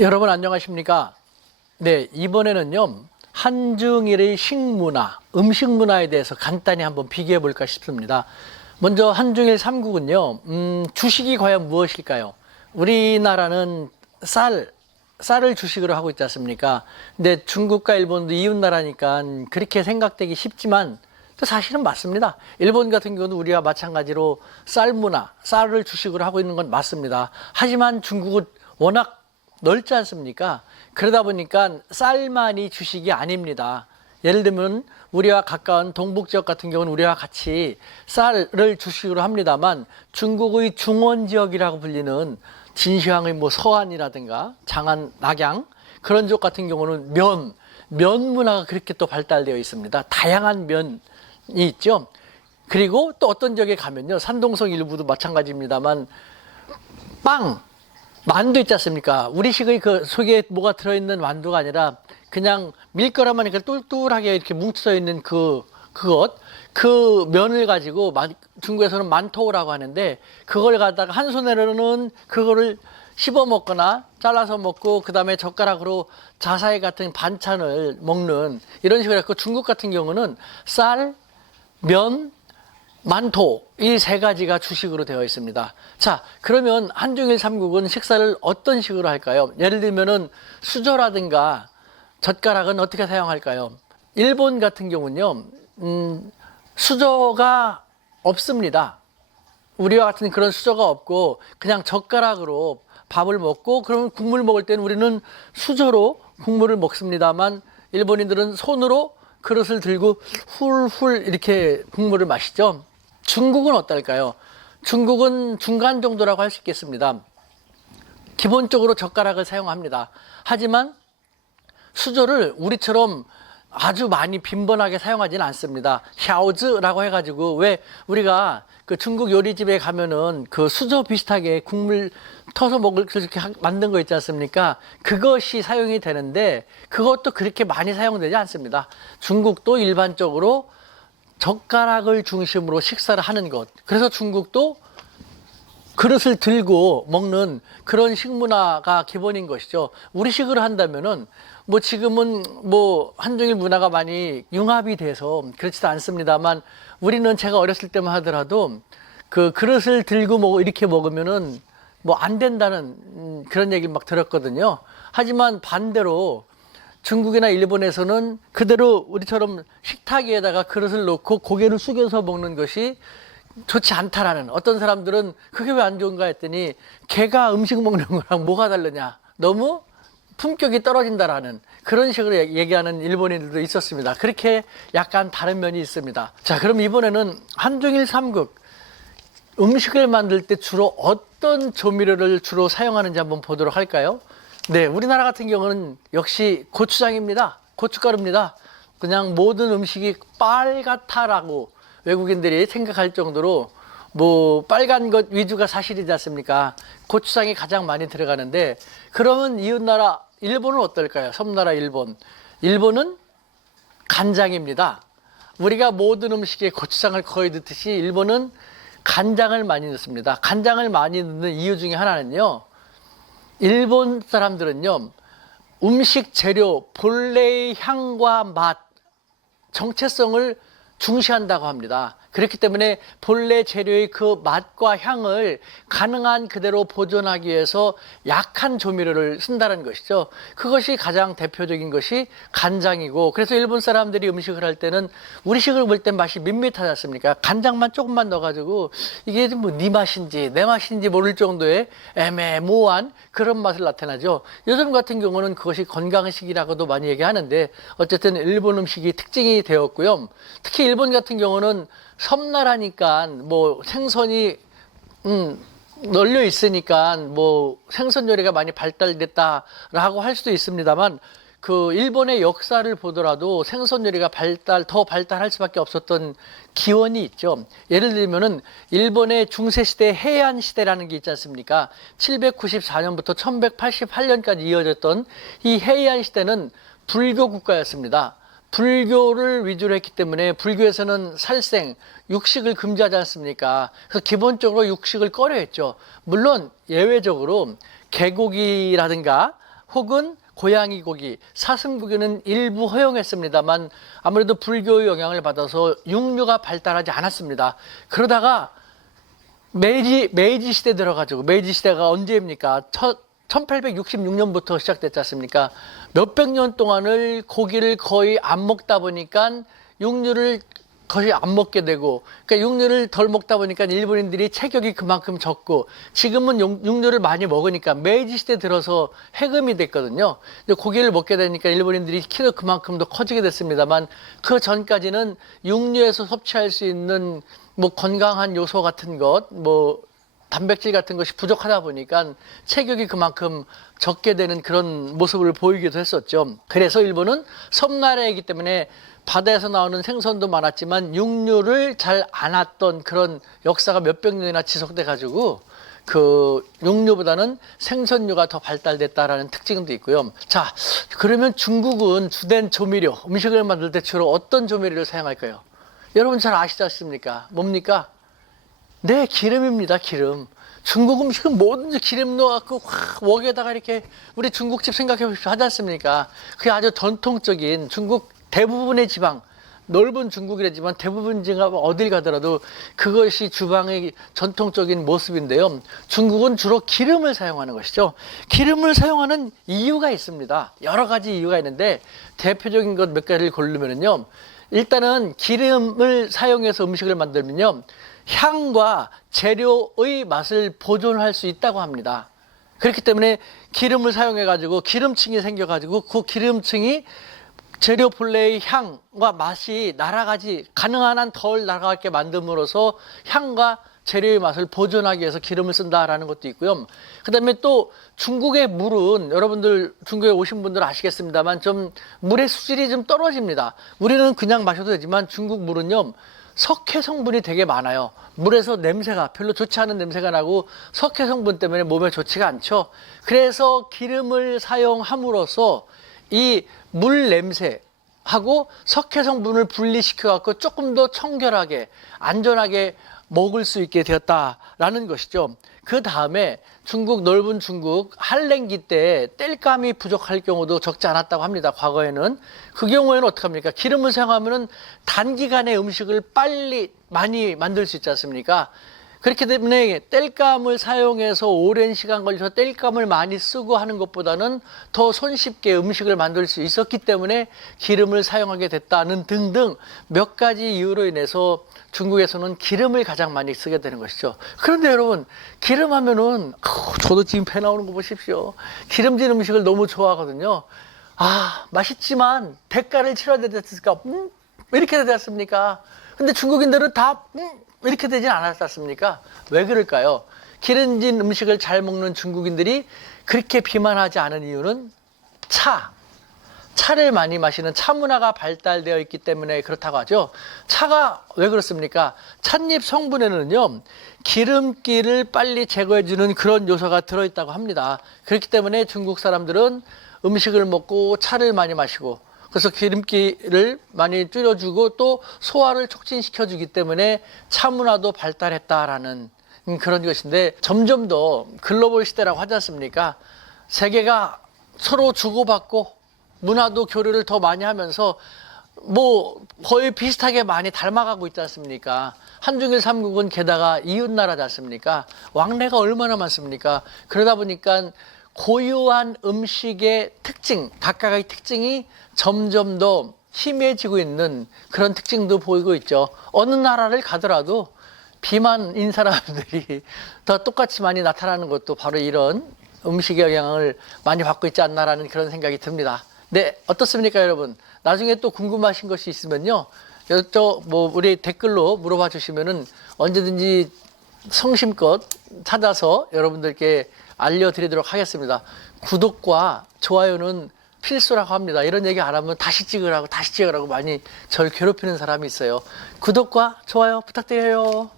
여러분 안녕하십니까? 네, 이번에는요 한중일의 식문화, 음식 문화에 대해서 간단히 한번 비교해 볼까 싶습니다. 먼저 한중일 삼국은요 주식이 과연 무엇일까요? 우리나라는 쌀을 주식으로 하고 있지 않습니까? 근데 중국과 일본도 이웃 나라니까 그렇게 생각되기 쉽지만 또 사실은 맞습니다. 일본 같은 경우도 우리와 마찬가지로 쌀 문화, 쌀을 주식으로 하고 있는 건 맞습니다. 하지만 중국은 워낙 넓지 않습니까? 그러다 보니까 쌀만이 주식이 아닙니다. 예를 들면 우리와 가까운 동북 지역 같은 경우는 우리와 같이 쌀을 주식으로 합니다만 중국의 중원 지역이라고 불리는 진시황의 서안이라든가 장안, 낙양 그런 지역 같은 경우는 면 문화가 그렇게 또 발달되어 있습니다. 다양한 면이 있죠. 그리고 또 어떤 지역에 가면요 산동성 일부도 마찬가지입니다만 만두 있지 않습니까? 우리식의 그 속에 뭐가 들어있는 만두가 아니라 그냥 밀가루만 이렇게 똘똘하게 이렇게 뭉쳐져 있는 그 면을 가지고 중국에서는 만토우라고 하는데 그걸 갖다가 한 손으로는 그거를 씹어 먹거나 잘라서 먹고 그 다음에 젓가락으로 자사이 같은 반찬을 먹는 이런 식으로 해서 중국 같은 경우는 쌀, 면, 만토 이 세 가지가 주식으로 되어 있습니다. 자, 그러면 한중일 삼국은 식사를 어떤 식으로 할까요? 예를 들면은 수저라든가 젓가락은 어떻게 사용할까요? 일본 같은 경우는요 수저가 없습니다. 우리와 같은 그런 수저가 없고 그냥 젓가락으로 밥을 먹고 그러면 국물 먹을 때는 우리는 수저로 국물을 먹습니다만 일본인들은 손으로 그릇을 들고 훌훌 이렇게 국물을 마시죠. 중국은 어떨까요? 중국은 중간 정도라고 할 수 있겠습니다. 기본적으로 젓가락을 사용합니다. 하지만 수저를 우리처럼 아주 많이 빈번하게 사용하지는 않습니다. 샤오즈라고 해가지고 왜 우리가 그 중국 요리집에 가면은 그 수저 비슷하게 국물 터서 먹을 그렇게 만든 거 있지 않습니까? 그것이 사용이 되는데 그것도 그렇게 많이 사용되지 않습니다. 중국도 일반적으로 젓가락을 중심으로 식사를 하는 것. 그래서 중국도 그릇을 들고 먹는 그런 식문화가 기본인 것이죠. 우리식으로 한다면은 지금은 한중일 문화가 많이 융합이 돼서 그렇지도 않습니다만 우리는 제가 어렸을 때만 하더라도 그 그릇을 들고 이렇게 먹으면은 안 된다는 그런 얘기를 막 들었거든요. 하지만 반대로 중국이나 일본에서는 그대로 우리처럼 식탁 위에다가 그릇을 놓고 고개를 숙여서 먹는 것이 좋지 않다라는, 어떤 사람들은 그게 왜 안 좋은가 했더니 개가 음식 먹는 거랑 뭐가 다르냐, 너무 품격이 떨어진다라는 그런 식으로 얘기하는 일본인들도 있었습니다. 그렇게 약간 다른 면이 있습니다. 자, 그럼 이번에는 한중일 삼국 음식을 만들 때 주로 어떤 조미료를 주로 사용하는지 한번 보도록 할까요? 네, 우리나라 같은 경우는 역시 고추장입니다. 고춧가루입니다. 그냥 모든 음식이 빨갛다라고 외국인들이 생각할 정도로 빨간 것 위주가 사실이지 않습니까? 고추장이 가장 많이 들어가는데, 그러면 이웃나라 일본은 어떨까요? 섬나라 일본. 일본은 간장입니다. 우리가 모든 음식에 고추장을 거의 넣듯이 일본은 간장을 많이 넣습니다. 간장을 많이 넣는 이유 중에 하나는요, 일본 사람들은요 음식 재료 본래의 향과 맛, 정체성을 중시한다고 합니다. 그렇기 때문에 본래 재료의 그 맛과 향을 가능한 그대로 보존하기 위해서 약한 조미료를 쓴다는 것이죠. 그것이 가장 대표적인 것이 간장이고, 그래서 일본 사람들이 음식을 할 때는 우리식을 볼 땐 맛이 밋밋하지 않습니까? 간장만 조금만 넣어가지고 이게 네 맛인지 내 맛인지 모를 정도의 애매모호한 그런 맛을 나타나죠. 요즘 같은 경우는 그것이 건강식이라고도 많이 얘기하는데 어쨌든 일본 음식이 특징이 되었고요. 특히 일본 같은 경우는 섬나라니까 생선이 널려 있으니까 생선 요리가 많이 발달됐다라고 할 수도 있습니다만, 그 일본의 역사를 보더라도 생선 요리가 더 발달할 수밖에 없었던 기원이 있죠. 예를 들면은 일본의 중세시대 해안시대라는 게 있지 않습니까? 794년부터 1188년까지 이어졌던 이 해안시대는 불교 국가였습니다. 불교를 위주로 했기 때문에 불교에서는 살생, 육식을 금지하지 않습니까? 그래서 기본적으로 육식을 꺼려했죠. 물론 예외적으로 개고기라든가 혹은 고양이 고기, 사슴고기는 일부 허용했습니다만 아무래도 불교의 영향을 받아서 육류가 발달하지 않았습니다. 그러다가 메이지 시대 들어가지고, 메이지 시대가 언제입니까? 1866년부터 시작됐지 않습니까? 몇백 년 동안을 고기를 거의 안 먹다 보니까 육류를 거의 안 먹게 되고, 그러니까 육류를 덜 먹다 보니까 일본인들이 체격이 그만큼 적고, 지금은 육류를 많이 먹으니까 메이지 시대 들어서 해금이 됐거든요. 근데 고기를 먹게 되니까 일본인들이 키도 그만큼 더 커지게 됐습니다만, 그 전까지는 육류에서 섭취할 수 있는 뭐 건강한 요소 같은 것, 뭐 단백질 같은 것이 부족하다 보니까 체격이 그만큼 적게 되는 그런 모습을 보이기도 했었죠. 그래서 일본은 섬나라이기 때문에 바다에서 나오는 생선도 많았지만 육류를 잘 안 왔던 그런 역사가 몇백 년이나 지속돼 가지고 그 육류보다는 생선류가 더 발달됐다라는 특징도 있고요. 자, 그러면 중국은 주된 조미료, 음식을 만들 때 주로 어떤 조미료를 사용할까요? 여러분 잘 아시지 않습니까? 뭡니까? 네, 기름입니다. 기름. 중국 음식은 뭐든지 기름 넣어갖고 확 웍에다가 이렇게, 우리 중국집 생각해 보십시오. 하지 않습니까? 그게 아주 전통적인 중국 대부분의 지방, 넓은 중국이라지만 대부분 지방 어딜 가더라도 그것이 주방의 전통적인 모습인데요. 중국은 주로 기름을 사용하는 것이죠. 기름을 사용하는 이유가 있습니다. 여러 가지 이유가 있는데 대표적인 것 몇 가지를 고르면요. 일단은 기름을 사용해서 음식을 만들면요, 향과 재료의 맛을 보존할 수 있다고 합니다. 그렇기 때문에 기름을 사용해 가지고 기름층이 생겨 가지고 그 기름층이 재료 본래의 향과 맛이 날아가지, 가능한 한 덜 날아가게 만듦으로써 향과 재료의 맛을 보존하기 위해서 기름을 쓴다라는 것도 있고요. 그 다음에 또 중국의 물은, 여러분들 중국에 오신 분들 아시겠습니다만 좀 물의 수질이 좀 떨어집니다. 우리는 그냥 마셔도 되지만 중국 물은요, 석회 성분이 되게 많아요. 물에서 냄새가, 별로 좋지 않은 냄새가 나고 석회 성분 때문에 몸에 좋지가 않죠. 그래서 기름을 사용함으로써 이 물 냄새하고 석회 성분을 분리시켜 갖고 조금 더 청결하게, 안전하게 먹을 수 있게 되었다라는 것이죠. 그 다음에 중국, 넓은 중국 한랭기 때 땔감이 부족할 경우도 적지 않았다고 합니다. 과거에는. 그 경우에는 어떻게 합니까? 기름을 사용하면은 단기간에 음식을 빨리 많이 만들 수 있지 않습니까? 그렇기 때문에 땔감을 사용해서 오랜 시간 걸려서 땔감을 많이 쓰고 하는 것보다는 더 손쉽게 음식을 만들 수 있었기 때문에 기름을 사용하게 됐다는 등등 몇 가지 이유로 인해서 중국에서는 기름을 가장 많이 쓰게 되는 것이죠. 그런데 여러분, 기름 하면은 저도 지금 배 나오는 거 보십시오. 기름진 음식을 너무 좋아하거든요. 아, 맛있지만 대가를 치러야 되지 않습니까? 이렇게 되지 않습니까? 근데 중국인들은 다 이렇게 되진 않았지 않습니까? 왜 그럴까요? 기름진 음식을 잘 먹는 중국인들이 그렇게 비만하지 않은 이유는 차를 많이 마시는 차 문화가 발달되어 있기 때문에 그렇다고 하죠. 차가 왜 그렇습니까? 찻잎 성분에는요, 기름기를 빨리 제거해주는 그런 요소가 들어있다고 합니다. 그렇기 때문에 중국 사람들은 음식을 먹고 차를 많이 마시고, 그래서 기름기를 많이 줄여주고 또 소화를 촉진시켜주기 때문에 차 문화도 발달했다라는 그런 것인데, 점점 더 글로벌 시대라고 하지 않습니까? 세계가 서로 주고받고 문화도 교류를 더 많이 하면서 뭐 거의 비슷하게 많이 닮아가고 있지 않습니까? 한중일 삼국은 게다가 이웃나라지 않습니까? 왕래가 얼마나 많습니까? 그러다 보니까 고유한 음식의 특징, 각각의 특징이 점점 더 희미해지고 있는 그런 특징도 보이고 있죠. 어느 나라를 가더라도 비만인 사람들이 더 똑같이 많이 나타나는 것도 바로 이런 음식의 영향을 많이 받고 있지 않나라는 그런 생각이 듭니다. 네, 어떻습니까, 여러분? 나중에 또 궁금하신 것이 있으면요, 우리 댓글로 물어봐 주시면은 언제든지 성심껏 찾아서 여러분들께 알려드리도록 하겠습니다. 구독과 좋아요는 필수라고 합니다. 이런 얘기 안 하면 다시 찍으라고 많이 저를 괴롭히는 사람이 있어요. 구독과 좋아요 부탁드려요.